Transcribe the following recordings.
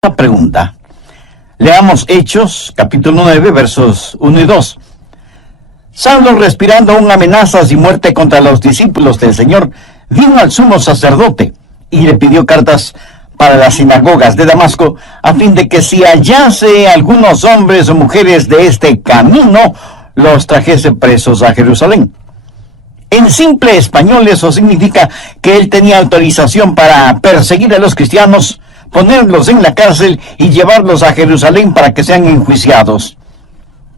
Una pregunta. Leamos Hechos, capítulo 9, versos 1 y 2. Saulo, respirando aún amenazas y muerte contra los discípulos del Señor, vino al sumo sacerdote y le pidió cartas para las sinagogas de Damasco, a fin de que si hallase algunos hombres o mujeres de este camino, los trajese presos a Jerusalén. En simple español eso significa que él tenía autorización para perseguir a los cristianos, ponerlos en la cárcel y llevarlos a Jerusalén para que sean enjuiciados.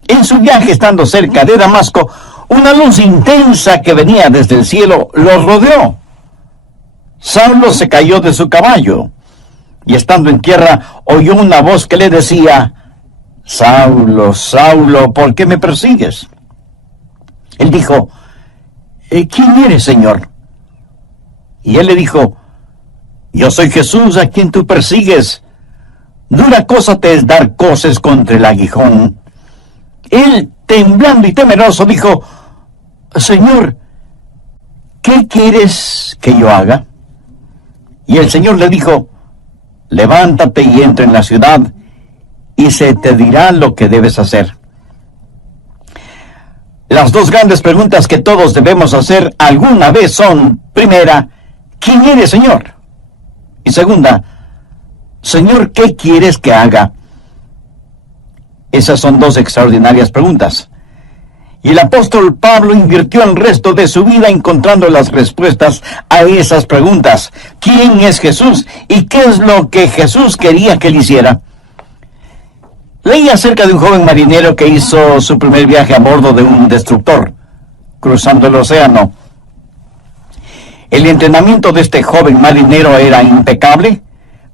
En su viaje, estando cerca de Damasco, una luz intensa que venía desde el cielo los rodeó. Saulo se cayó de su caballo y, estando en tierra, oyó una voz que le decía: Saulo, Saulo, ¿por qué me persigues? Él dijo: ¿quién eres, Señor? Y él le dijo: yo soy Jesús a quien tú persigues. Dura cosa te es dar coces contra el aguijón. Él, temblando y temeroso, dijo: Señor, ¿qué quieres que yo haga? Y el Señor le dijo: levántate y entra en la ciudad, y se te dirá lo que debes hacer. Las dos grandes preguntas que todos debemos hacer alguna vez son: primera, ¿quién eres, Señor? Y segunda, Señor, ¿qué quieres que haga? Esas son dos extraordinarias preguntas. Y el apóstol Pablo invirtió el resto de su vida encontrando las respuestas a esas preguntas. ¿Quién es Jesús? ¿Y qué es lo que Jesús quería que él hiciera? Leí acerca de un joven marinero que hizo su primer viaje a bordo de un destructor, cruzando el océano. El entrenamiento de este joven marinero era impecable,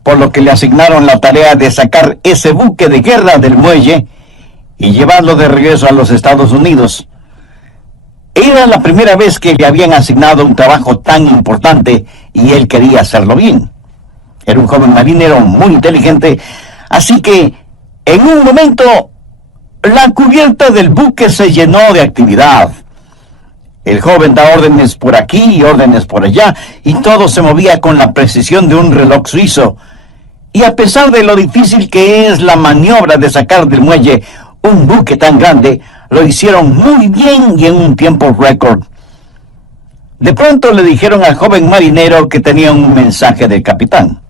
por lo que le asignaron la tarea de sacar ese buque de guerra del muelle y llevarlo de regreso a los Estados Unidos. Era la primera vez que le habían asignado un trabajo tan importante y él quería hacerlo bien. Era un joven marinero muy inteligente, así que en un momento la cubierta del buque se llenó de actividad. El joven da órdenes por aquí y órdenes por allá, y todo se movía con la precisión de un reloj suizo. Y a pesar de lo difícil que es la maniobra de sacar del muelle un buque tan grande, lo hicieron muy bien y en un tiempo récord. De pronto le dijeron al joven marinero que tenía un mensaje del capitán.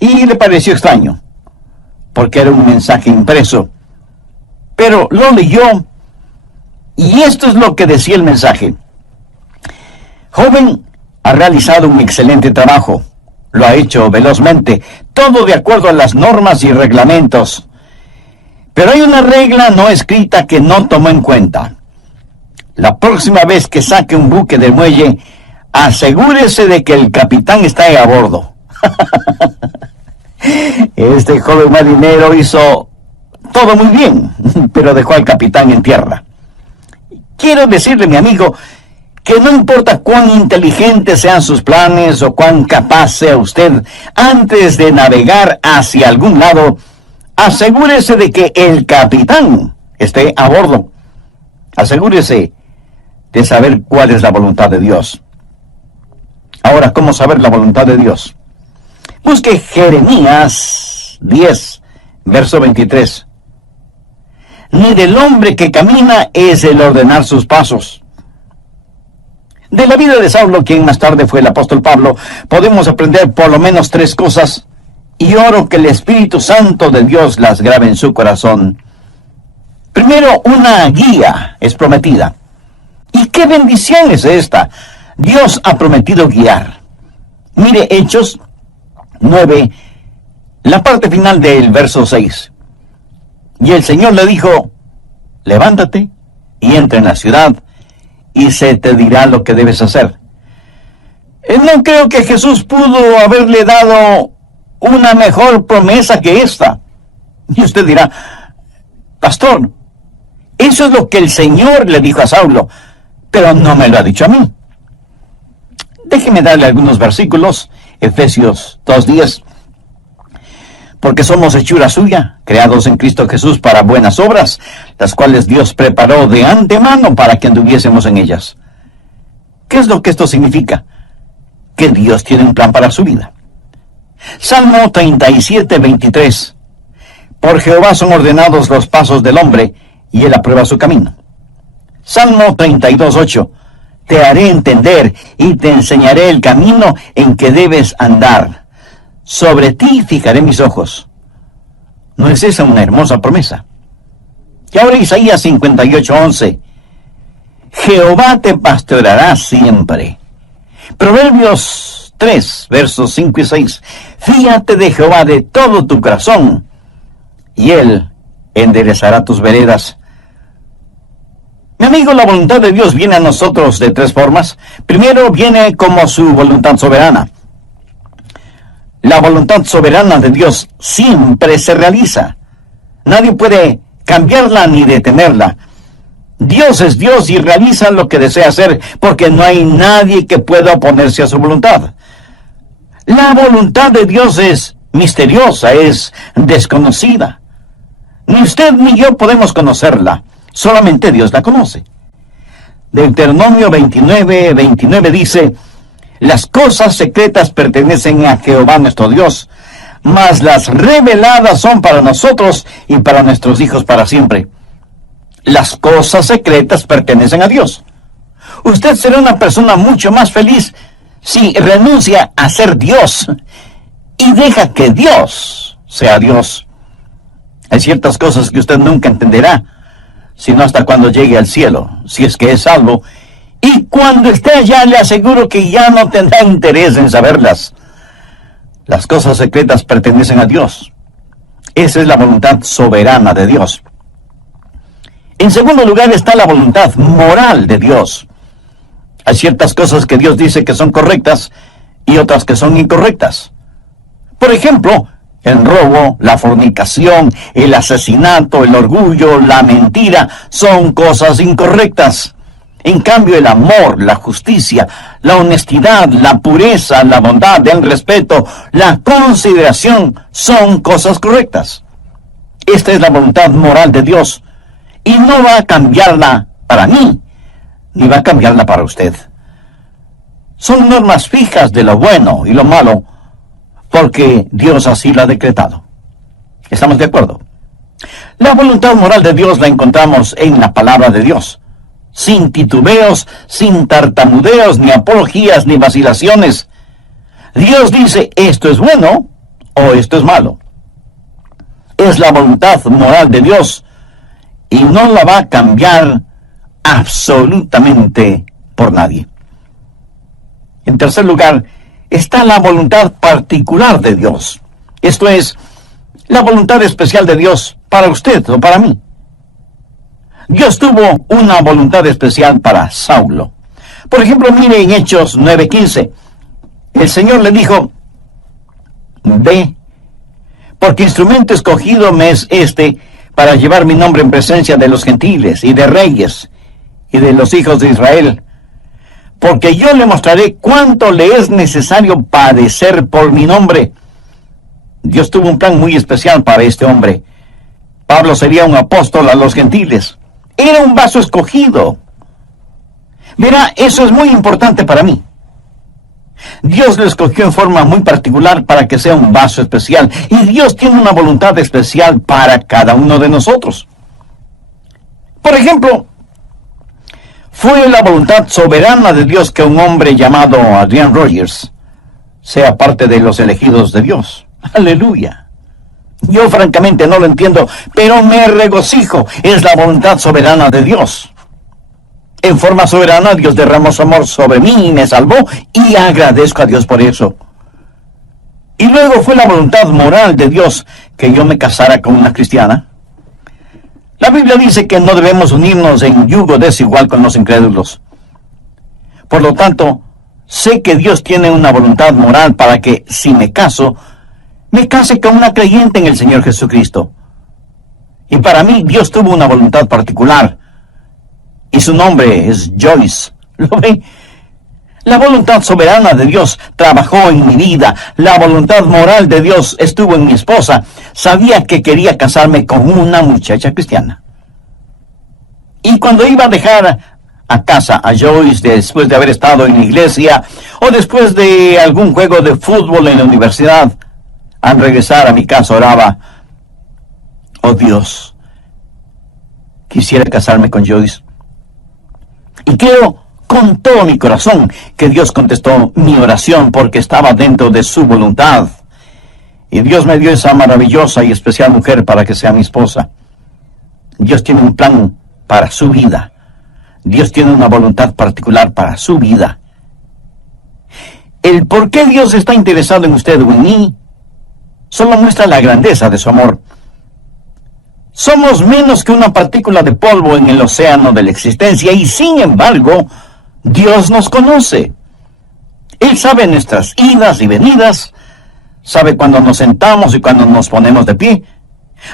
Y le pareció extraño, porque era un mensaje impreso. Pero lo leyó, y esto es lo que decía el mensaje: joven, ha realizado un excelente trabajo. Lo ha hecho velozmente, todo de acuerdo a las normas y reglamentos. Pero hay una regla no escrita que no tomó en cuenta. La próxima vez que saque un buque del muelle, asegúrese de que el capitán está ahí a bordo. Este joven marinero hizo todo muy bien, pero dejó al capitán en tierra. Quiero decirle, mi amigo, que no importa cuán inteligentes sean sus planes o cuán capaz sea usted, antes de navegar hacia algún lado, asegúrese de que el capitán esté a bordo. Asegúrese de saber cuál es la voluntad de Dios. Ahora, ¿cómo saber la voluntad de Dios? Busque Jeremías 10, verso 23. Ni del hombre que camina es el ordenar sus pasos. De la vida de Saulo, quien más tarde fue el apóstol Pablo, podemos aprender por lo menos tres cosas, y oro que el Espíritu Santo de Dios las grabe en su corazón. Primero, una guía es prometida. ¿Y qué bendición es esta? Dios ha prometido guiar. Mire Hechos 9, la parte final del verso 6. Y el Señor le dijo: levántate y entra en la ciudad, y se te dirá lo que debes hacer. No creo que Jesús pudo haberle dado una mejor promesa que esta. Y usted dirá: pastor, eso es lo que el Señor le dijo a Saulo, pero no me lo ha dicho a mí. Déjeme darle algunos versículos. Efesios 2:10. Porque somos hechura suya, creados en Cristo Jesús para buenas obras, las cuales Dios preparó de antemano para que anduviésemos en ellas. ¿Qué es lo que esto significa? Que Dios tiene un plan para su vida. Salmo 37, 23. Por Jehová son ordenados los pasos del hombre, y él aprueba su camino. Salmo 32, 8. Te haré entender y te enseñaré el camino en que debes andar. Sobre ti fijaré mis ojos. ¿No es esa una hermosa promesa? Y ahora Isaías 58, 11. Jehová te pastoreará siempre. Proverbios 3, versos 5 y 6. Fíate de Jehová de todo tu corazón, y él enderezará tus veredas. Mi amigo, la voluntad de Dios viene a nosotros de tres formas. Primero, viene como su voluntad soberana. La voluntad soberana de Dios siempre se realiza. Nadie puede cambiarla ni detenerla. Dios es Dios y realiza lo que desea hacer, porque no hay nadie que pueda oponerse a su voluntad. La voluntad de Dios es misteriosa, es desconocida. Ni usted ni yo podemos conocerla. Solamente Dios la conoce. Deuteronomio 29, 29 dice: las cosas secretas pertenecen a Jehová nuestro Dios, mas las reveladas son para nosotros y para nuestros hijos para siempre. Las cosas secretas pertenecen a Dios. Usted será una persona mucho más feliz si renuncia a ser Dios y deja que Dios sea Dios. Hay ciertas cosas que usted nunca entenderá, sino hasta cuando llegue al cielo, si es que es salvo. Y cuando esté allá, le aseguro que ya no tendrá interés en saberlas. Las cosas secretas pertenecen a Dios. Esa es la voluntad soberana de Dios. En segundo lugar está la voluntad moral de Dios. Hay ciertas cosas que Dios dice que son correctas y otras que son incorrectas. Por ejemplo, el robo, la fornicación, el asesinato, el orgullo, la mentira son cosas incorrectas. En cambio, el amor, la justicia, la honestidad, la pureza, la bondad, el respeto, la consideración son cosas correctas. Esta es la voluntad moral de Dios. Y no va a cambiarla para mí, ni va a cambiarla para usted. Son normas fijas de lo bueno y lo malo, porque Dios así lo ha decretado. ¿Estamos de acuerdo? La voluntad moral de Dios la encontramos en la palabra de Dios, sin titubeos, sin tartamudeos, ni apologías, ni vacilaciones. Dios dice, esto es bueno o esto es malo. Es la voluntad moral de Dios, y no la va a cambiar absolutamente por nadie. En tercer lugar, está la voluntad particular de Dios. Esto es, la voluntad especial de Dios para usted o para mí. Dios tuvo una voluntad especial para Saulo. Por ejemplo, mire en Hechos 9:15. El Señor le dijo, ve, porque instrumento escogido me es este, para llevar mi nombre en presencia de los gentiles y de reyes y de los hijos de Israel, porque yo le mostraré cuánto le es necesario padecer por mi nombre. Dios tuvo un plan muy especial para este hombre. Pablo sería un apóstol a los gentiles. Era un vaso escogido. Verá, eso es muy importante para mí. Dios lo escogió en forma muy particular para que sea un vaso especial. Y Dios tiene una voluntad especial para cada uno de nosotros. Por ejemplo, fue la voluntad soberana de Dios que un hombre llamado Adrian Rogers sea parte de los elegidos de Dios. ¡Aleluya! Yo francamente no lo entiendo, pero me regocijo. Es la voluntad soberana de Dios. En forma soberana, Dios derramó su amor sobre mí y me salvó, y agradezco a Dios por eso. Y luego fue la voluntad moral de Dios que yo me casara con una cristiana. La Biblia dice que no debemos unirnos en yugo desigual con los incrédulos. Por lo tanto, sé que Dios tiene una voluntad moral para que, si me case con una creyente en el Señor Jesucristo. Y para mí, Dios tuvo una voluntad particular. Y su nombre es Joyce. ¿Lo ve? La voluntad soberana de Dios trabajó en mi vida. La voluntad moral de Dios estuvo en mi esposa. Sabía que quería casarme con una muchacha cristiana. Y cuando iba a dejar a casa a Joyce después de haber estado en la iglesia o después de algún juego de fútbol en la universidad, Al regresar a mi casa oraba: oh Dios, quisiera casarme con Joyce. Y creo con todo mi corazón que Dios contestó mi oración porque estaba dentro de su voluntad. Y Dios me dio esa maravillosa y especial mujer para que sea mi esposa. Dios tiene un plan para su vida. Dios tiene una voluntad particular para su vida. El por qué Dios está interesado en usted o en mí solo muestra la grandeza de su amor. Somos menos que una partícula de polvo en el océano de la existencia y sin embargo, Dios nos conoce. Él sabe nuestras idas y venidas, sabe cuando nos sentamos y cuando nos ponemos de pie.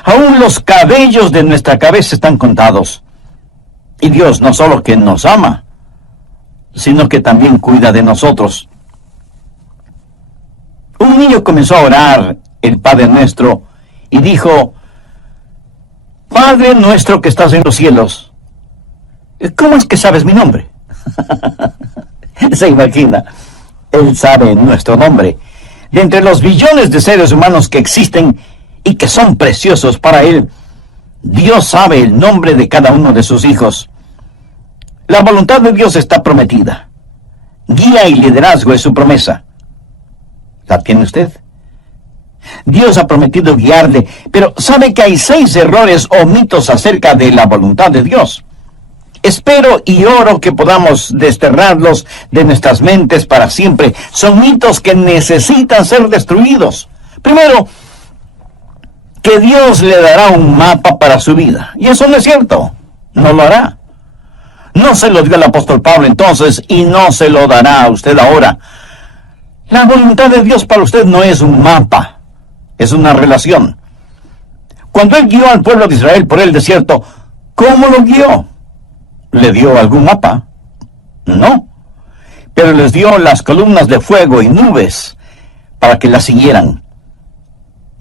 Aún los cabellos de nuestra cabeza están contados. Y Dios no solo que nos ama, sino que también cuida de nosotros. Un niño comenzó a orar el Padre Nuestro y dijo: Padre nuestro que estás en los cielos. ¿Cómo es que sabes mi nombre? Se imagina, Él sabe nuestro nombre. De entre los billones de seres humanos que existen y que son preciosos para Él, Dios sabe el nombre de cada uno de sus hijos. La voluntad de Dios está prometida. Guía y liderazgo es su promesa. ¿La tiene usted? Dios ha prometido guiarle, pero sabe que hay 6 errores o mitos acerca de la voluntad de Dios. Espero y oro que podamos desterrarlos de nuestras mentes para siempre. Son mitos que necesitan ser destruidos. Primero, que Dios le dará un mapa para su vida. Y eso no es cierto. No lo hará. No se lo dio el apóstol Pablo entonces y no se lo dará a usted ahora. La voluntad de Dios para usted no es un mapa. Es una relación. Cuando Él guió al pueblo de Israel por el desierto, ¿cómo lo guió? ¿Le dio algún mapa? No. Pero les dio las columnas de fuego y nubes para que las siguieran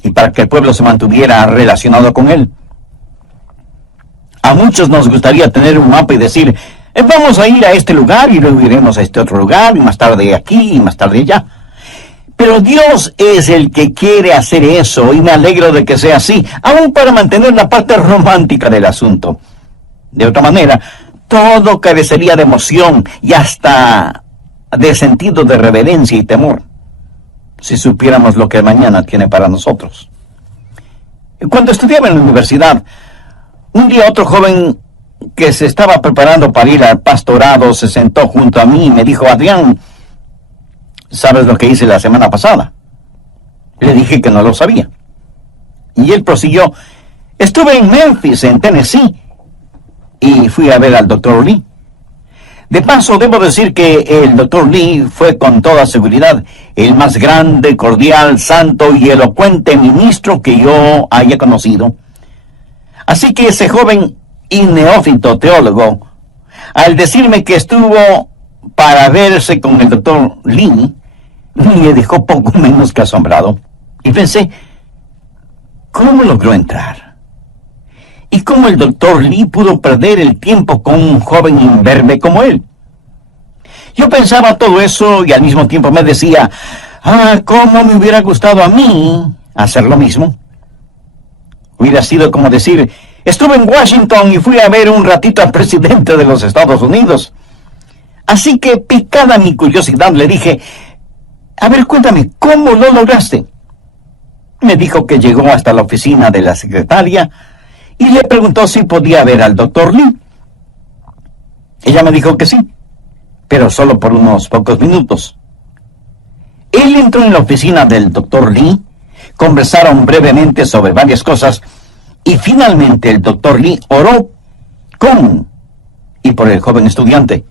y para que el pueblo se mantuviera relacionado con Él. A muchos nos gustaría tener un mapa y decir: vamos a ir a este lugar y luego iremos a este otro lugar y más tarde aquí y más tarde allá. Pero Dios es el que quiere hacer eso y me alegro de que sea así, aún para mantener la parte romántica del asunto. De otra manera, todo carecería de emoción y hasta de sentido de reverencia y temor, si supiéramos lo que mañana tiene para nosotros. Cuando estudiaba en la universidad, un día otro joven que se estaba preparando para ir al pastorado se sentó junto a mí y me dijo: Adrián, ¿sabes lo que hice la semana pasada? Le dije que no lo sabía. Y él prosiguió: estuve en Memphis, en Tennessee, y fui a ver al Dr. Lee. De paso, debo decir que el Dr. Lee fue con toda seguridad el más grande, cordial, santo y elocuente ministro que yo haya conocido. Así que ese joven y neófito teólogo, al decirme que estuvo para verse con el Dr. Lee, me dejó poco menos que asombrado. Y pensé: ¿cómo logró entrar? ¿Y cómo el Dr. Lee pudo perder el tiempo con un joven imberbe como él? Yo pensaba todo eso y al mismo tiempo me decía: ¿cómo me hubiera gustado a mí hacer lo mismo? Hubiera sido como decir: estuve en Washington y fui a ver un ratito al presidente de los Estados Unidos. Así que, picada mi curiosidad, le dije: a ver, cuéntame, ¿cómo lo lograste? Me dijo que llegó hasta la oficina de la secretaria y le preguntó si podía ver al Dr. Lee. Ella me dijo que sí, pero solo por unos pocos minutos. Él entró en la oficina del Dr. Lee, conversaron brevemente sobre varias cosas y finalmente el Dr. Lee oró con y por el joven estudiante.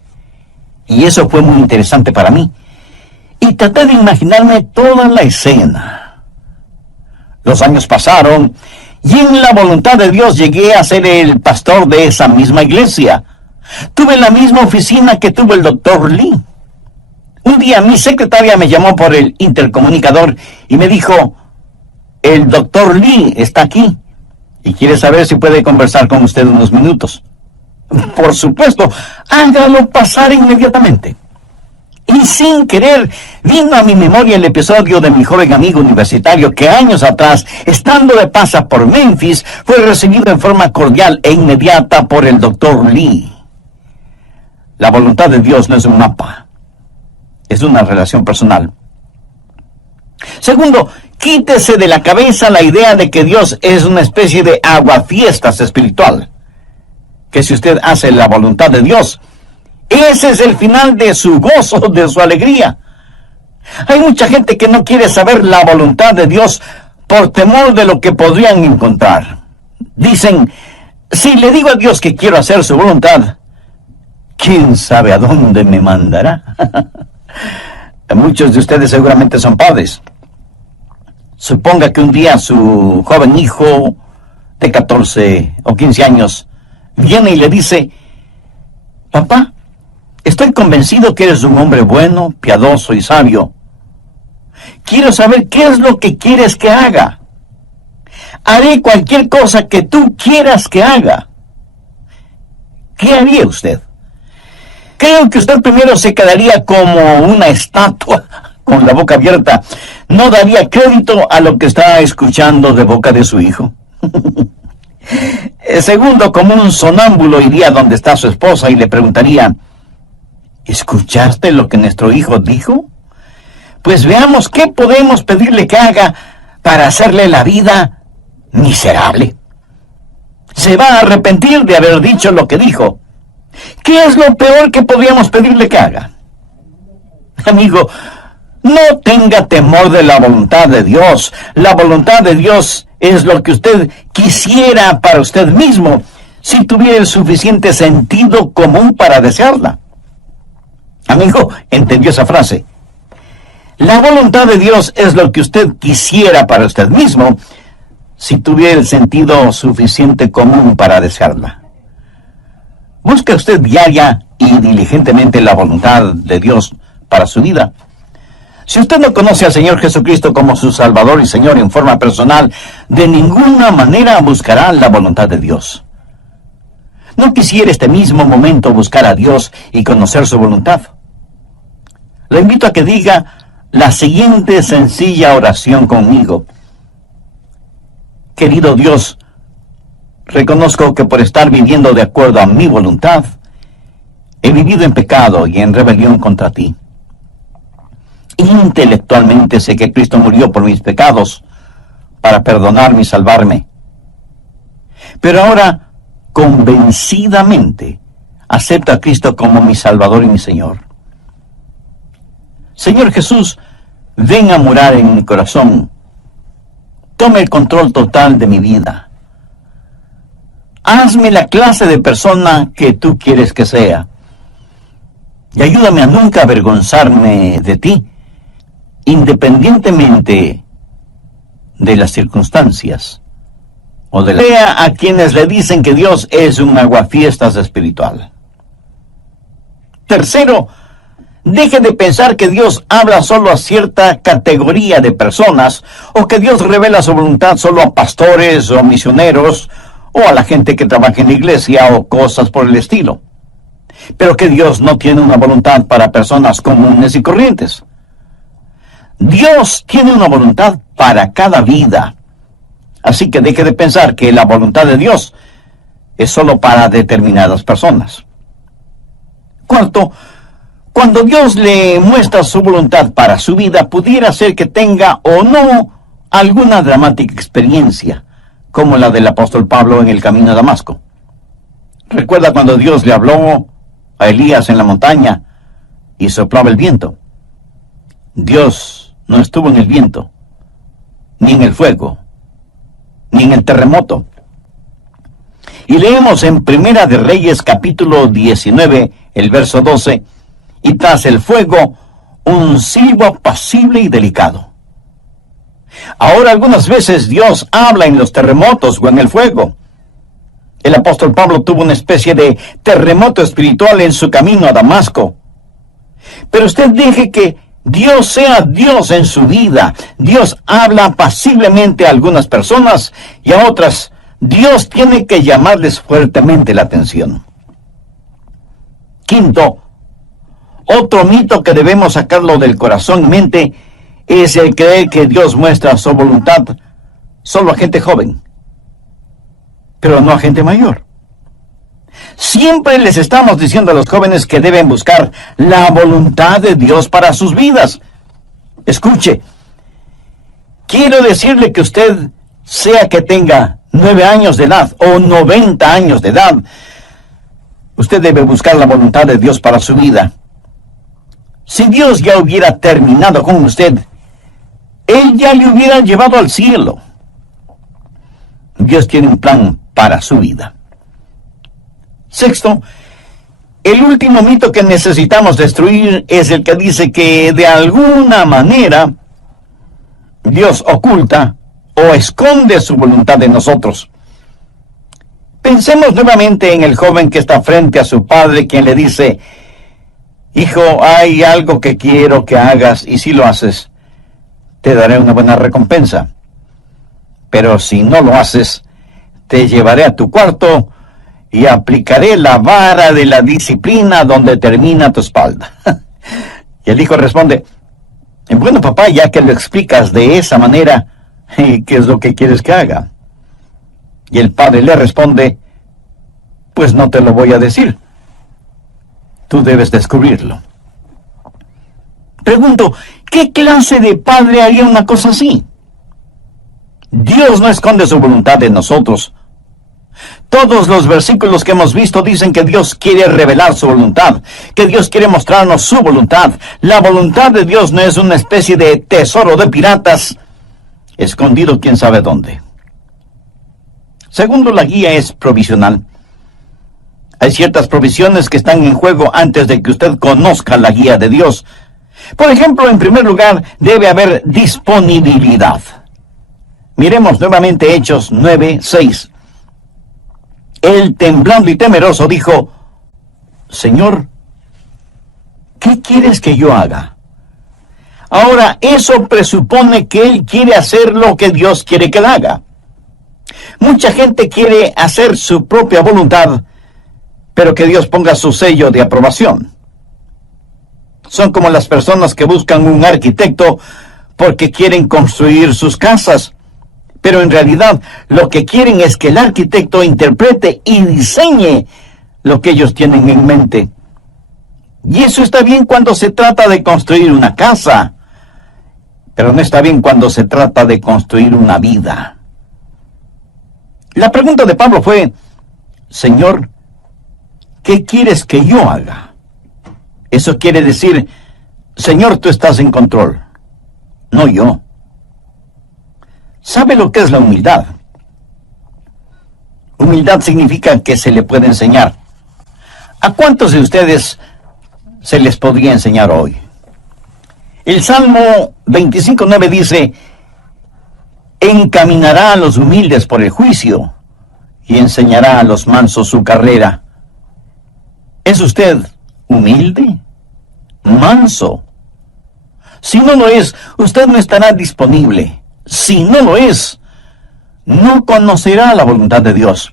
Y eso fue muy interesante para mí. Y traté de imaginarme toda la escena. Los años pasaron y en la voluntad de Dios llegué a ser el pastor de esa misma iglesia. Tuve la misma oficina que tuvo el Dr. Lee. Un día mi secretaria me llamó por el intercomunicador y me dijo: el Dr. Lee está aquí y quiere saber si puede conversar con usted unos minutos. Por supuesto, hágalo pasar inmediatamente. Y sin querer, vino a mi memoria el episodio de mi joven amigo universitario que años atrás, estando de paso por Memphis, fue recibido en forma cordial e inmediata por el Dr. Lee. La voluntad de Dios no es un mapa, es una relación personal. Segundo, quítese de la cabeza la idea de que Dios es una especie de aguafiestas espiritual. Que si usted hace la voluntad de Dios, ese es el final de su gozo, de su alegría. Hay mucha gente que no quiere saber la voluntad de Dios por temor de lo que podrían encontrar. Dicen, si le digo a Dios que quiero hacer su voluntad, ¿quién sabe a dónde me mandará? Muchos de ustedes seguramente son padres. Suponga que un día su joven hijo de 14 o 15 años viene y le dice, papá, estoy convencido que eres un hombre bueno, piadoso y sabio. Quiero saber qué es lo que quieres que haga. Haré cualquier cosa que tú quieras que haga. ¿Qué haría usted? Creo que usted primero se quedaría como una estatua con la boca abierta. No daría crédito a lo que está escuchando de boca de su hijo. Segundo, como un sonámbulo iría donde está su esposa y le preguntaría, ¿escuchaste lo que nuestro hijo dijo? Pues veamos qué podemos pedirle que haga para hacerle la vida miserable. Se va a arrepentir de haber dicho lo que dijo. ¿Qué es lo peor que podríamos pedirle que haga? Amigo, no tenga temor de la voluntad de Dios. La voluntad de Dios es lo que usted quisiera para usted mismo, si tuviera el suficiente sentido común para desearla. Amigo, ¿entendió esa frase? La voluntad de Dios es lo que usted quisiera para usted mismo, si tuviera el sentido suficiente común para desearla. Busque usted diaria y diligentemente la voluntad de Dios para su vida. Si usted no conoce al Señor Jesucristo como su Salvador y Señor en forma personal, de ninguna manera buscará la voluntad de Dios. ¿No quisiera este mismo momento buscar a Dios y conocer su voluntad? Le invito a que diga la siguiente sencilla oración conmigo. Querido Dios, reconozco que por estar viviendo de acuerdo a mi voluntad, he vivido en pecado y en rebelión contra ti. Intelectualmente sé que Cristo murió por mis pecados para perdonarme y salvarme. Pero ahora, convencidamente, acepto a Cristo como mi Salvador y mi Señor. Señor Jesús, ven a morar en mi corazón. Tome el control total de mi vida. Hazme la clase de persona que tú quieres que sea. Y ayúdame a nunca avergonzarme de ti, independientemente de las circunstancias o de la... Vea a quienes le dicen que Dios es un aguafiestas espiritual. Tercero, deje de pensar que Dios habla solo a cierta categoría de personas o que Dios revela su voluntad solo a pastores o misioneros o a la gente que trabaja en la iglesia o cosas por el estilo. Pero que Dios no tiene una voluntad para personas comunes y corrientes. Dios tiene una voluntad para cada vida. Así que deje de pensar que la voluntad de Dios es solo para determinadas personas. Cuarto, cuando Dios le muestra su voluntad para su vida, pudiera ser que tenga o no alguna dramática experiencia, como la del apóstol Pablo en el camino a Damasco. ¿Recuerda cuando Dios le habló a Elías en la montaña y soplaba el viento? Dios no estuvo en el viento, ni en el fuego, ni en el terremoto. Y leemos en Primera de Reyes capítulo 19, el verso 12, y tras el fuego, un silbo apacible y delicado. Ahora algunas veces Dios habla en los terremotos o en el fuego. El apóstol Pablo tuvo una especie de terremoto espiritual en su camino a Damasco. Pero usted deje que Dios sea Dios en su vida. Dios habla apaciblemente a algunas personas y a otras Dios tiene que llamarles fuertemente la atención. Quinto, Otro mito que debemos sacarlo del corazón y mente es el creer que Dios muestra su voluntad solo a gente joven, pero no a gente mayor. Siempre les estamos diciendo a los jóvenes que deben buscar la voluntad de Dios para sus vidas. Escuche, quiero decirle que usted, sea que tenga 9 años de edad o 90 años de edad, usted debe buscar la voluntad de Dios para su vida. Si Dios ya hubiera terminado con usted, Él ya le hubiera llevado al cielo. Dios tiene un plan para su vida. Sexto, el último mito que necesitamos destruir es el que dice que de alguna manera Dios oculta o esconde su voluntad de nosotros. Pensemos nuevamente en el joven que está frente a su padre, quien le dice: hijo, hay algo que quiero que hagas, y si lo haces, te daré una buena recompensa. Pero si no lo haces, te llevaré a tu cuarto y aplicaré la vara de la disciplina donde termina tu espalda. Y el hijo responde: bueno, papá, ya que lo explicas de esa manera, ¿qué es lo que quieres que haga? Y el padre le responde: pues no te lo voy a decir. Tú debes descubrirlo. Pregunto, ¿qué clase de padre haría una cosa así? Dios no esconde su voluntad de nosotros. Todos los versículos que hemos visto dicen que Dios quiere revelar su voluntad, que Dios quiere mostrarnos su voluntad. La voluntad de Dios no es una especie de tesoro de piratas, escondido quién sabe dónde. Segundo, la guía es provisional. Hay ciertas provisiones que están en juego antes de que usted conozca la guía de Dios. Por ejemplo, en primer lugar, debe haber disponibilidad. Miremos nuevamente Hechos 9:6. Él, temblando y temeroso, dijo: Señor, ¿qué quieres que yo haga? Ahora, eso presupone que él quiere hacer lo que Dios quiere que él haga. Mucha gente quiere hacer su propia voluntad, pero que Dios ponga su sello de aprobación. Son como las personas que buscan un arquitecto porque quieren construir sus casas, pero en realidad lo que quieren es que el arquitecto interprete y diseñe lo que ellos tienen en mente. Y eso está bien cuando se trata de construir una casa, pero no está bien cuando se trata de construir una vida. La pregunta de Pablo fue: Señor, ¿qué quieres que yo haga? Eso quiere decir: Señor, tú estás en control, no yo. ¿Sabe lo que es la humildad? Humildad significa que se le puede enseñar. ¿A cuántos de ustedes se les podría enseñar hoy? El Salmo 25:9 dice: encaminará a los humildes por el juicio y enseñará a los mansos su carrera. ¿Es usted humilde? ¿Manso? Si no lo es, usted no estará disponible. Si no lo es, no conocerá la voluntad de Dios.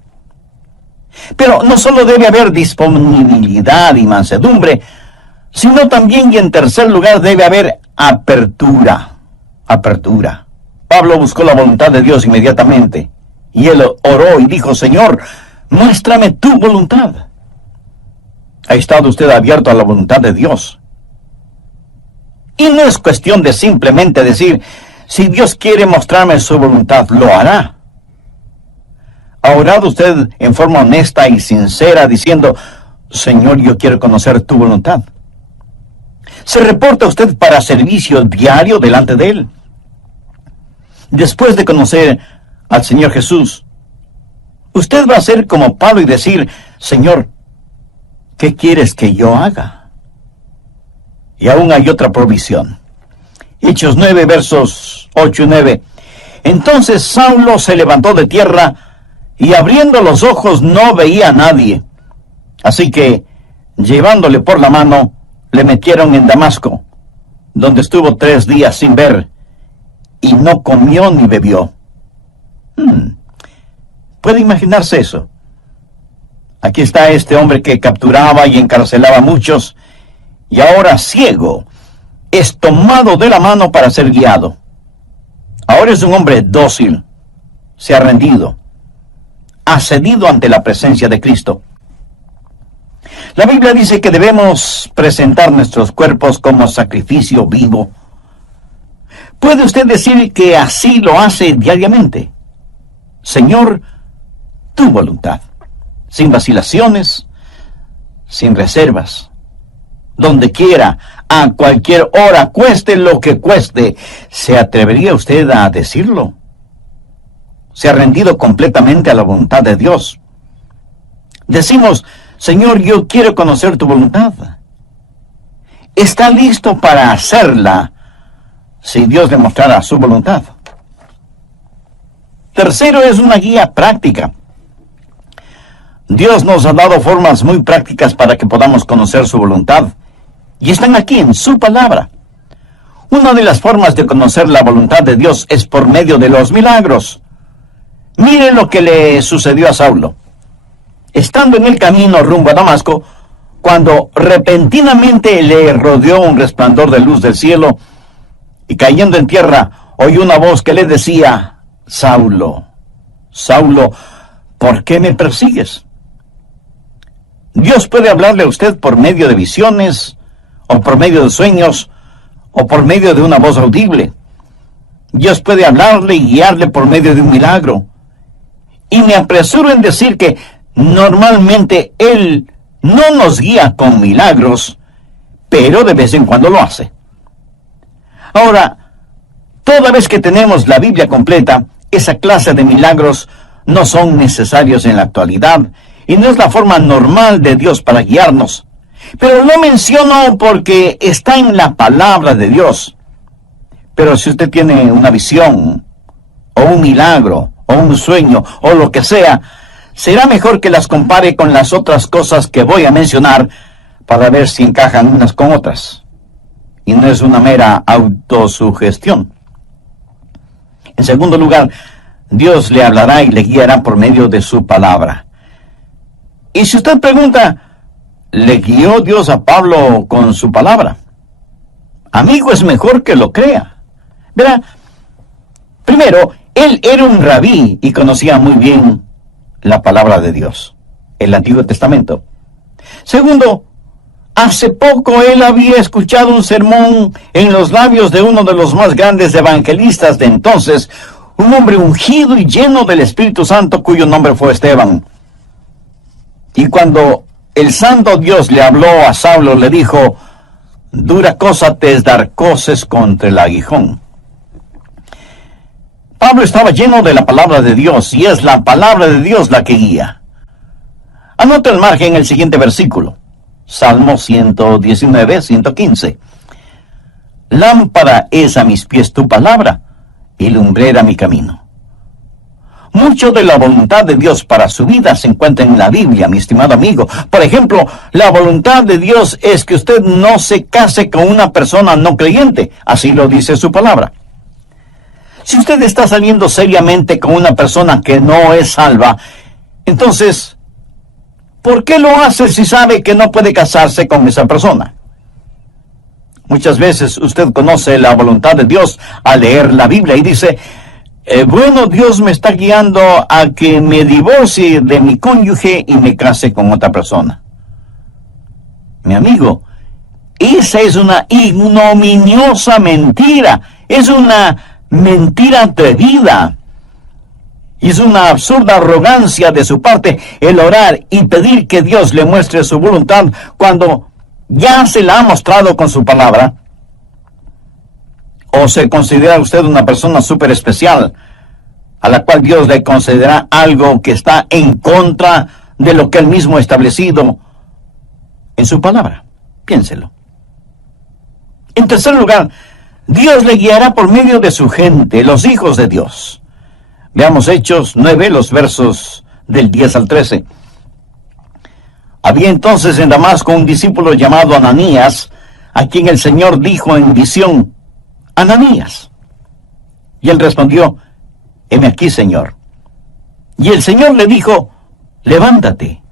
Pero no solo debe haber disponibilidad y mansedumbre, sino también, y en tercer lugar, debe haber apertura. Apertura. Pablo buscó la voluntad de Dios inmediatamente, y él oró y dijo: Señor, muéstrame tu voluntad. ¿Ha estado usted abierto a la voluntad de Dios? Y no es cuestión de simplemente decir: si Dios quiere mostrarme su voluntad, lo hará. ¿Ha orado usted en forma honesta y sincera diciendo: Señor, yo quiero conocer tu voluntad? ¿Se reporta usted para servicio diario delante de Él? Después de conocer al Señor Jesús, usted va a ser como Pablo y decir: Señor, ¿qué quieres que yo haga? Y aún hay otra provisión. Hechos 9, versos 8 y 9. Entonces Saulo se levantó de tierra, y abriendo los ojos no veía a nadie. Así que, llevándole por la mano, le metieron en Damasco, donde estuvo 3 días sin ver, y no comió ni bebió. ¿Puede imaginarse eso? Aquí está este hombre que capturaba y encarcelaba a muchos, y ahora ciego, es tomado de la mano para ser guiado. Ahora es un hombre dócil, se ha rendido, ha cedido ante la presencia de Cristo. La Biblia dice que debemos presentar nuestros cuerpos como sacrificio vivo. ¿Puede usted decir que así lo hace diariamente? Señor, tu voluntad, sin vacilaciones, sin reservas, donde quiera, a cualquier hora, cueste lo que cueste. ¿Se atrevería usted a decirlo? ¿Se ha rendido completamente a la voluntad de Dios? Decimos, Señor, yo quiero conocer tu voluntad. ¿Está listo para hacerla si Dios le mostrara su voluntad? Tercero, es una guía práctica. Dios nos ha dado formas muy prácticas para que podamos conocer su voluntad, y están aquí en su palabra. Una de las formas de conocer la voluntad de Dios es por medio de los milagros. Mire lo que le sucedió a Saulo. Estando en el camino rumbo a Damasco, cuando repentinamente le rodeó un resplandor de luz del cielo, y cayendo en tierra, oyó una voz que le decía, Saulo, Saulo, ¿por qué me persigues? Dios puede hablarle a usted por medio de visiones, o por medio de sueños, o por medio de una voz audible. Dios puede hablarle y guiarle por medio de un milagro. Y me apresuro en decir que normalmente Él no nos guía con milagros, pero de vez en cuando lo hace. Ahora, toda vez que tenemos la Biblia completa, esa clase de milagros no son necesarios en la actualidad, y no es la forma normal de Dios para guiarnos. Pero lo menciono porque está en la palabra de Dios. Pero si usted tiene una visión, o un milagro, o un sueño, o lo que sea, será mejor que las compare con las otras cosas que voy a mencionar para ver si encajan unas con otras. Y no es una mera autosugestión. En segundo lugar, Dios le hablará y le guiará por medio de su palabra. Y si usted pregunta, ¿le guió Dios a Pablo con su palabra? Amigo, es mejor que lo crea. Verá, primero, él era un rabí y conocía muy bien la palabra de Dios, el Antiguo Testamento. Segundo, hace poco él había escuchado un sermón en los labios de uno de los más grandes evangelistas de entonces, un hombre ungido y lleno del Espíritu Santo cuyo nombre fue Esteban. Y cuando el santo Dios le habló a Saulo, le dijo, dura cosa te es dar coces contra el aguijón. Pablo estaba lleno de la palabra de Dios, y es la palabra de Dios la que guía. Anota el margen el siguiente versículo. Salmo 119, 115. Lámpara es a mis pies tu palabra, y lumbrera mi camino. Mucho de la voluntad de Dios para su vida se encuentra en la Biblia, mi estimado amigo. Por ejemplo, la voluntad de Dios es que usted no se case con una persona no creyente. Así lo dice su palabra. Si usted está saliendo seriamente con una persona que no es salva, entonces, ¿por qué lo hace si sabe que no puede casarse con esa persona? Muchas veces usted conoce la voluntad de Dios al leer la Biblia y dice, bueno, Dios me está guiando a que me divorcie de mi cónyuge y me case con otra persona. Mi amigo, esa es una ignominiosa mentira. Es una mentira atrevida. Y es una absurda arrogancia de su parte el orar y pedir que Dios le muestre su voluntad cuando ya se la ha mostrado con su palabra. ¿O se considera usted una persona súper especial a la cual Dios le concederá algo que está en contra de lo que Él mismo ha establecido en su palabra? Piénselo. En tercer lugar, Dios le guiará por medio de su gente, los hijos de Dios. Veamos Hechos 9, los versos del 10 al 13. Había entonces en Damasco un discípulo llamado Ananías, a quien el Señor dijo en visión, Ananías. Y él respondió, heme aquí, Señor. Y el Señor le dijo, levántate,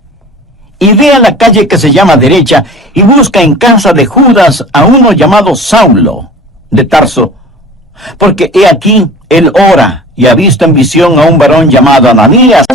y ve a la calle que se llama derecha, y busca en casa de Judas a uno llamado Saulo, de Tarso, porque he aquí, él ora, y ha visto en visión a un varón llamado Ananías.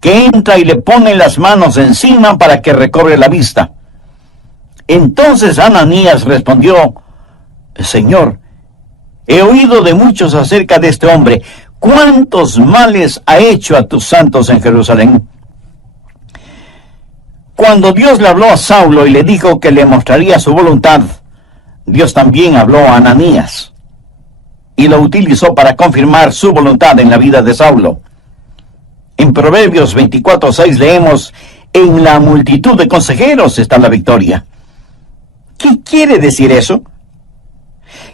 Que entra y le pone las manos encima para que recobre la vista. Entonces Ananías respondió: Señor, he oído de muchos acerca de este hombre, cuántos males ha hecho a tus santos en Jerusalén. Cuando Dios le habló a Saulo y le dijo que le mostraría su voluntad, Dios también habló a Ananías y lo utilizó para confirmar su voluntad en la vida de Saulo. En Proverbios 24:6 leemos: en la multitud de consejeros está la victoria. ¿Qué quiere decir eso?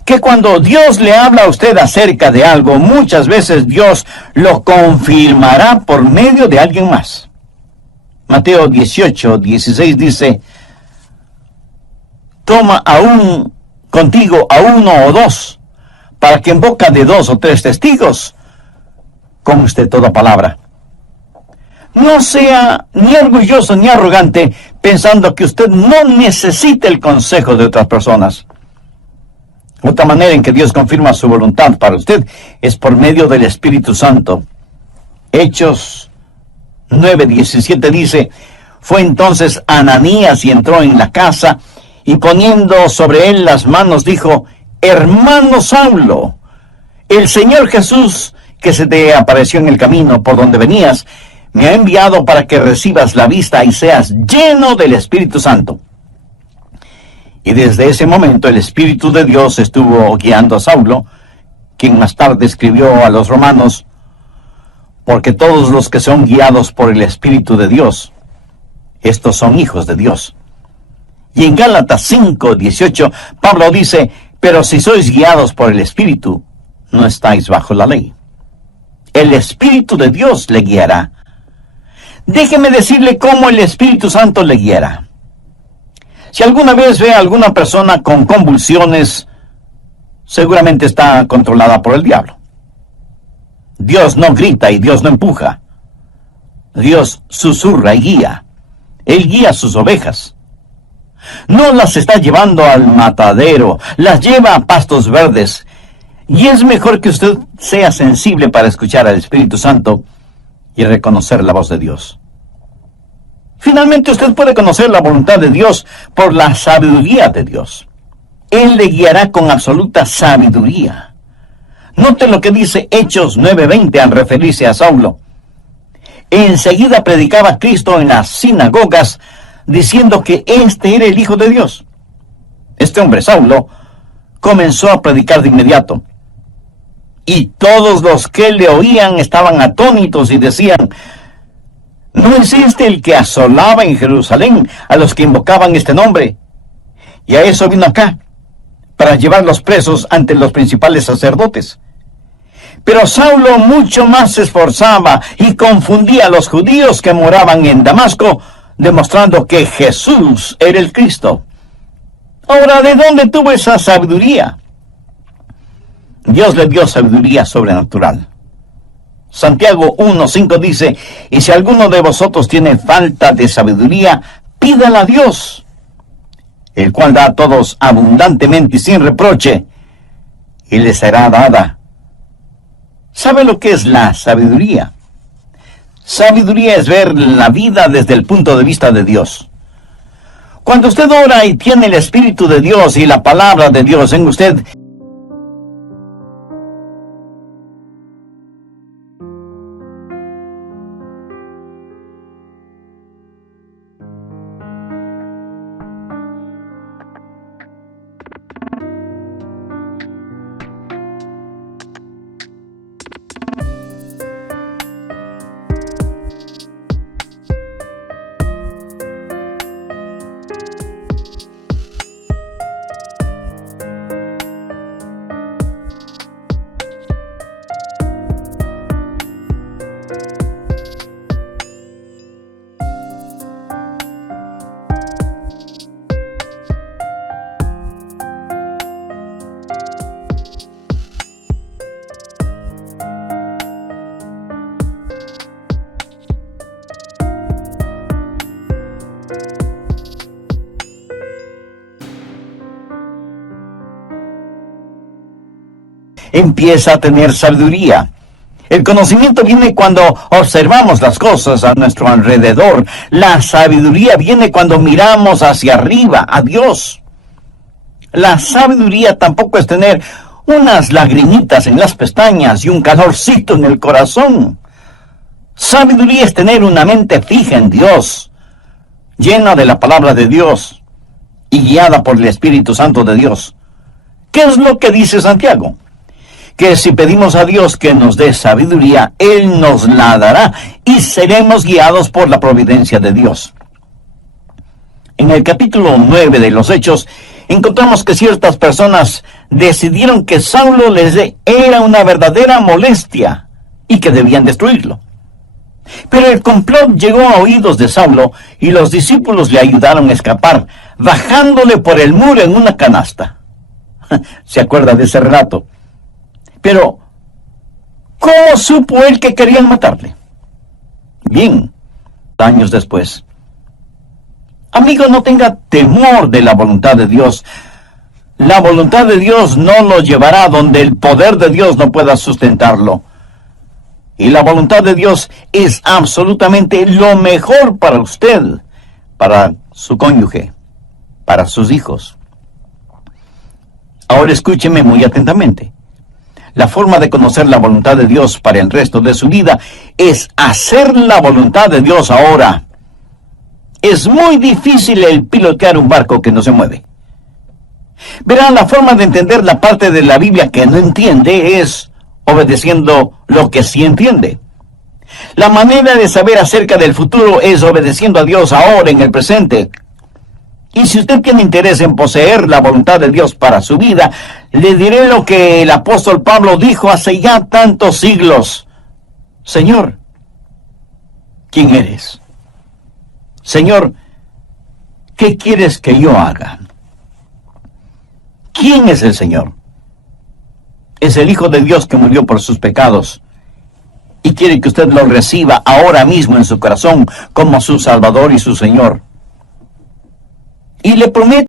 Que cuando Dios le habla a usted acerca de algo, muchas veces Dios lo confirmará por medio de alguien más. Mateo 18:16 dice: toma aún contigo a uno o dos, para que en boca de 2 o 3 testigos conste toda palabra. No sea ni orgulloso ni arrogante pensando que usted no necesita el consejo de otras personas. Otra manera en que Dios confirma su voluntad para usted es por medio del Espíritu Santo. Hechos 9:17 dice: fue entonces Ananías y entró en la casa, y poniendo sobre él las manos dijo: hermano Saulo, el Señor Jesús, que se te apareció en el camino por donde venías, me ha enviado para que recibas la vista y seas lleno del Espíritu Santo. Y desde ese momento el Espíritu de Dios estuvo guiando a Saulo, quien más tarde escribió a los romanos: porque todos los que son guiados por el Espíritu de Dios, estos son hijos de Dios. Y en Gálatas 5:18, Pablo dice: pero si sois guiados por el Espíritu, no estáis bajo la ley. El Espíritu de Dios le guiará. Déjeme decirle cómo el Espíritu Santo le guiará. Si alguna vez ve a alguna persona con convulsiones, seguramente está controlada por el diablo. Dios no grita y Dios no empuja. Dios susurra y guía. Él guía a sus ovejas. No las está llevando al matadero, las lleva a pastos verdes. Y es mejor que usted sea sensible para escuchar al Espíritu Santo y reconocer la voz de Dios. Finalmente, usted puede conocer la voluntad de Dios por la sabiduría de Dios. Él le guiará con absoluta sabiduría. Note lo que dice Hechos 9:20 al referirse a Saulo. Enseguida predicaba Cristo en las sinagogas, diciendo que este era el Hijo de Dios. Este hombre, Saulo, comenzó a predicar de inmediato. Y todos los que le oían estaban atónitos y decían: ¿no es este el que asolaba en Jerusalén a los que invocaban este nombre? Y a eso vino acá, para llevarlos presos ante los principales sacerdotes. Pero Saulo mucho más se esforzaba y confundía a los judíos que moraban en Damasco, demostrando que Jesús era el Cristo. Ahora, ¿de dónde tuvo esa sabiduría? Dios le dio sabiduría sobrenatural. Santiago 1:5 dice: y si alguno de vosotros tiene falta de sabiduría, pídala a Dios, el cual da a todos abundantemente y sin reproche, y le será dada. ¿Sabe lo que es la sabiduría? Sabiduría es ver la vida desde el punto de vista de Dios. Cuando usted ora y tiene el Espíritu de Dios y la palabra de Dios en usted, empieza a tener sabiduría. El conocimiento viene cuando observamos las cosas a nuestro alrededor. La sabiduría viene cuando miramos hacia arriba, a Dios. La sabiduría tampoco es tener unas lagrimitas en las pestañas y un calorcito en el corazón. Sabiduría es tener una mente fija en Dios, llena de la palabra de Dios y guiada por el Espíritu Santo de Dios. ¿Qué es lo que dice Santiago? Que si pedimos a Dios que nos dé sabiduría, Él nos la dará y seremos guiados por la providencia de Dios. En el capítulo 9 de los Hechos, encontramos que ciertas personas decidieron que Saulo era una verdadera molestia y que debían destruirlo. Pero el complot llegó a oídos de Saulo y los discípulos le ayudaron a escapar, bajándole por el muro en una canasta. ¿Se acuerda de ese relato? Pero, ¿cómo supo él que querían matarle? Bien, años después. Amigo, no tenga temor de la voluntad de Dios. La voluntad de Dios no lo llevará donde el poder de Dios no pueda sustentarlo. Y la voluntad de Dios es absolutamente lo mejor para usted, para su cónyuge, para sus hijos. Ahora escúcheme muy atentamente. La forma de conocer la voluntad de Dios para el resto de su vida es hacer la voluntad de Dios ahora. Es muy difícil el pilotear un barco que no se mueve. Verán, la forma de entender la parte de la Biblia que no entiende es obedeciendo lo que sí entiende. La manera de saber acerca del futuro es obedeciendo a Dios ahora en el presente. Y si usted tiene interés en poseer la voluntad de Dios para su vida, le diré lo que el apóstol Pablo dijo hace ya tantos siglos. Señor, ¿quién eres? Señor, ¿qué quieres que yo haga? ¿Quién es el Señor? Es el Hijo de Dios que murió por sus pecados y quiere que usted lo reciba ahora mismo en su corazón como su Salvador y su Señor. Y le prometo